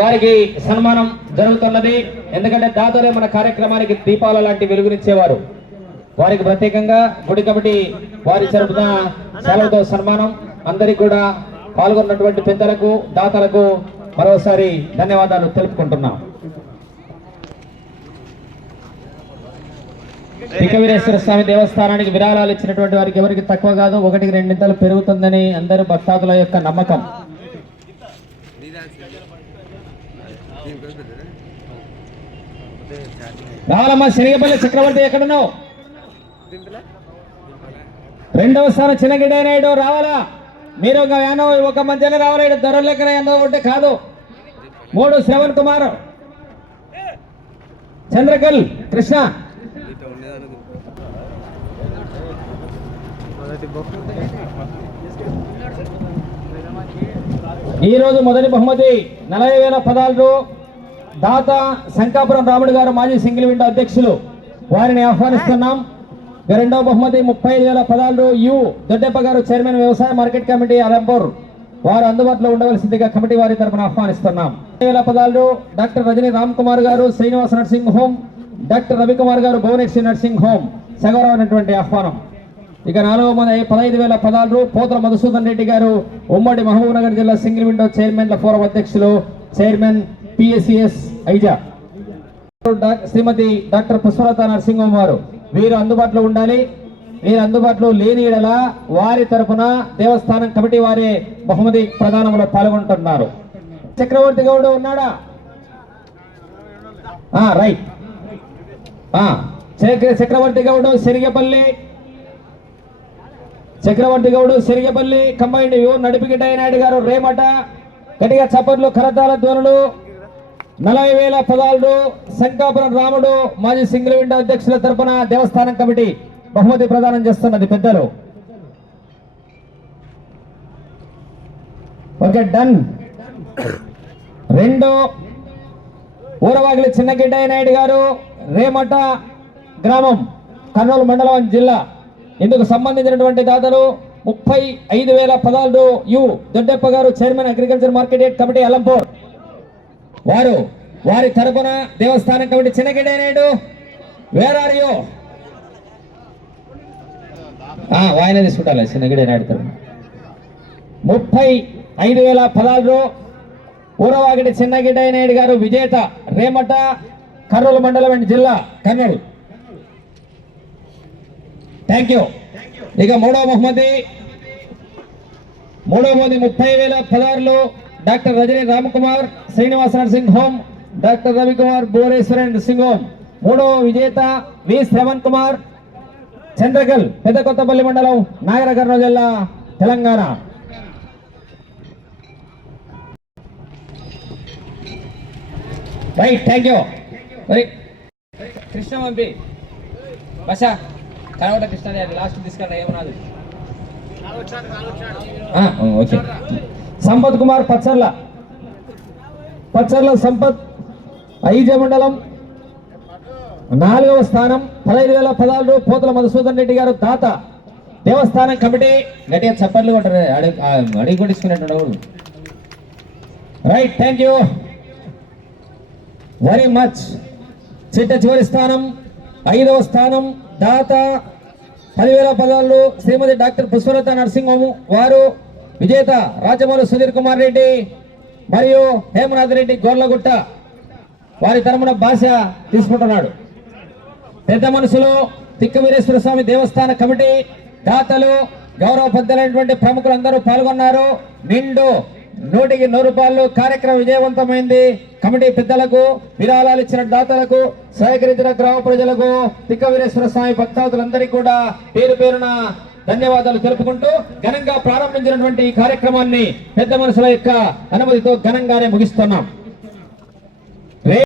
వారికి సన్మానం జరుగుతున్నది. ఎందుకంటే దాతలే మన కార్యక్రమానికి దీపాల లాంటి వెలుగునిచ్చేవారు. వారికి ప్రత్యేకంగా గుడి కమిటీ వారి జరుపుతున్న సెలవుతో సన్మానం. అందరికీ కూడా పాల్గొన్నటువంటి పెద్దలకు దాతలకు మరోసారి ధన్యవాదాలు తెలుపుకుంటున్నాం. టికవీరేశ్వర స్వామి దేవస్థానానికి విరాళాలు ఇచ్చినటువంటి వారికి ఎవరికి తక్కువ కాదు, 1-2 పెరుగుతుందని అందరు భక్తాదుల యొక్క నమ్మకం. రావాలమ్మా. శనిగపల్లి చక్రవర్తి ఎక్కడున్నావు? 2వ స్థానం చిన్నగిడ్డ నాయుడు రావాలా? మీరు ఒక మధ్యలో రావాలి. ధరలు లెక్కన ఎంతో ఉంటే కాదు. 3 శ్రవణ్ కుమార్, చంద్రకల్ కృష్ణ. ఈరోజు మొదటి బహుమతి 40,000 పదాలు దాత శంకాపురం రాముడు గారు, మాజీ సింగిల్ విండో అధ్యక్షులు, వారిని ఆహ్వానిస్తున్నాం. రెండవ బహుమతి 35,000 పదాలు యు దొడ్డెప్ప గారు, చైర్మన్ వ్యవసాయ మార్కెట్ కమిటీ అలంపూర్, వారు అందుబాటులో ఉండవలసిందిగా కమిటీ వారి తరఫున ఆహ్వానిస్తున్నాం. 50,000 పదాలు డాక్టర్ రజనీ రామ్ కుమార్ గారు, Srinivasa nursing home, doctor Ravikumar గారు, భువనేశ్వరి నర్సింగ్ హోమ్, సగౌరవమైనటువంటి ఆహ్వానం. ఇక 4వ మంది 15,000 పదాలు పోతల మధుసూదన్ రెడ్డి గారు, ఉమ్మడి మహబూబ్ నగర్ జిల్లా సింగిల్ విండో చైర్మన్ల ఫోరం అధ్యక్షులు, చైర్మన్ పిఎస్సిఎస్ ఐజా. శ్రీమతి డాక్టర్ పుష్పలత నర్సింగ్ హోమ్ వారు, వీరు అందుబాటులో ఉండాలి. వీరు అందుబాటులో లేని ఎడల వారి తరఫున దేవస్థానం కమిటీ వారే బహుమతి ప్రదానంలో పాల్గొంటున్నారు. చక్రవర్తి గౌడ్ ఉన్నాడా? రైట్. చక్రవర్తి గౌడ్ శనిగపల్లి, చక్రవర్తి గౌడ్ శనిగపల్లి కంబైండ్ యు నడిపిగిడ్డ నాయుడు గారు రేమట. గట్టిగా చప్పట్లు, కరతాల ధ్వనులు. 40,000 పదాలు శంకాపురం రాముడు, మాజీ సింగిల్ విండో అధ్యక్షుల తరపున దేవస్థానం కమిటీ బహుమతి ప్రదానం చేస్తున్నది పెద్దలు. Okay, done. 2 ఊరవాగిలి చిన్నగిడ్డ నాయుడు గారు, రేమట గ్రామం, కర్నూలు మండలం, జిల్లా. ఇందుకు సంబంధించినటువంటి దాతలు 35,000 పదాలు యు దొడ్డెప్ప గారు, chairman agriculture market committee Alampur, వారు వారి తరపున దేవస్థానం committee. Chinnagidda Naidu where are you? వాయన తీసుకుంటారు చిన్నగిడ్డ నాయుడు తరపున 35,000 పదాలు ఊరవాగిడి చిన్నగిడ్డ నాయుడు గారు, విజేత, రేమట, కర్నూలు మండలం అండ్ జిల్లా, కర్నూలు. Thank you. ఇక 3వ బహుమతి 30,000 పదాలు doctor Rajani Ramakumar, Srinivasa nursing home, doctor Ravikumar, Bhuvaneswari nursing home. 3వ విజేత వి శ్రవణ్ కుమార్, చంద్రకల్, పెద్ద కొత్తపల్లి మండలం, నాగర కర్నూలు జిల్లా, Telangana. Right, thank you. Krishna పంపి బసా కనవట కృష్ణ లాస్ట్ తీసుకురా ఏమన్నది. ఓకే. సంపత్ కుమార్ పచ్చర్ల సంపత్, ఐజ మండలం, 4వ స్థానం 15,000 పదాలు పోతల మధుసూదన్ రెడ్డి గారు, దాత దేవస్థానం కమిటీ. గట్టిగా చప్పట్లు కొట్టారు, అడిగి కొట్టించుకున్నట్టు. Right, thank you very much. చివరి స్థానం 5వ స్థానం దాత 10,000 పదాలు Srimathi doctor Pushpalatha nursing home, వారు విజేత రాజమౌళి సుధీర్ కుమార్ రెడ్డి మరియు హేమనాథ్ రెడ్డి గోర్లగుట్ట, వారి తరపున భాష తీసుకుంటున్నాడు. పెద్ద మనుషులు తిక్కవీరేశ్వర స్వామి దేవస్థాన కమిటీ దాతలు, గౌరవ పెద్దలైనటువంటి ప్రముఖులు అందరూ పాల్గొన్నారు. నిండు 100కి 100 రూపాయలు కార్యక్రమం విజయవంతమైంది. కమిటీ పెద్దలకు, విరాళాలు ఇచ్చిన దాతలకు, సహకరించిన గ్రామ ప్రజలకు, తిక్కవీరేశ్వర స్వామి భక్తాదులందరికీ కూడా పేరు పేరున ధన్యవాదాలు తెలుపుకుంటూ ఘనంగా ప్రారంభించినటువంటి ఈ కార్యక్రమాన్ని పెద్ద మనుషుల యొక్క అనుమతితో ఘనంగానే ముగిస్తున్నాం.